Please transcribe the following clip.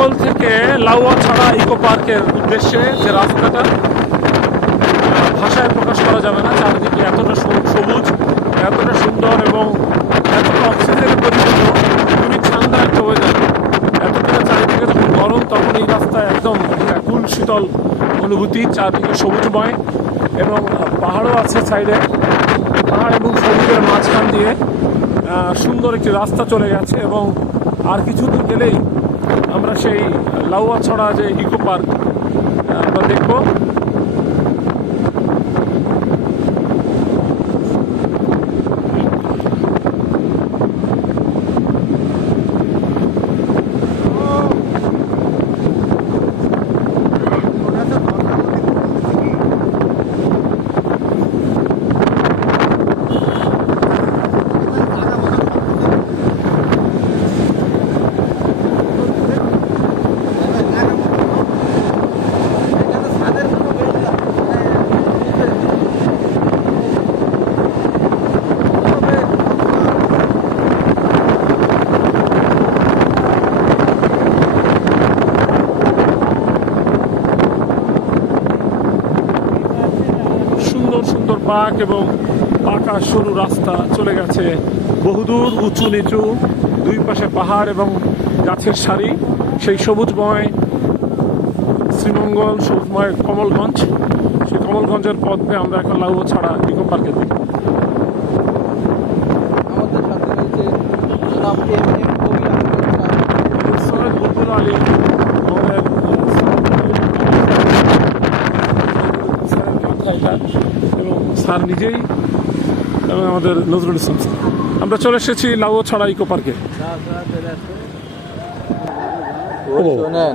শ্রীমঙ্গল থেকে লাউয়াছড়া ইকো পার্কের উদ্দেশ্যে যে রাস্তাটা ভাষায় প্রকাশ করা যাবে না। চারিদিকে এতটা সবুজ, এতটা সুন্দর এবং এতটা অক্সিজেনে পরিপূর্ণ, খুবই ঠান্ডা একটা ওয়েদার। এতটা চারিদিকে যখন গরম তখন এই রাস্তায় একদম কুল শীতল অনুভূতি, চারদিকে সবুজময় এবং পাহাড়ও আছে সাইডে। পাহাড় এবং সবুজের মাঝখান দিয়ে সুন্দর একটি রাস্তা চলে গেছে এবং আর কিছু দূর গেলেই আমরা সেই লাউয়াছড়া যে ইকো পার্ক আমরা দেখব। সুন্দর পার্ক এবং পাকা সরু রাস্তা চলে গেছে বহুদূর, উঁচু নিচু, দুই পাশে পাহাড় এবং গাছের সারি। সেই সবুজময় শ্রীমঙ্গল, সবুজময় কমলগঞ্জ, সেই কমলগঞ্জের পথ দিয়ে আমরা এখন লাউয়াছড়া ইকো পার্কে যাই। আমাদের সাথে রয়েছে জনাব সৈয়দ বুলবুল আলী, আমাদের এবং স্যার নিজেই এবং আমাদের নজরুল ইসলাম স্যার। আমরা চলে এসেছি লাউয়াছড়া ইকো পার্কে। শোনেন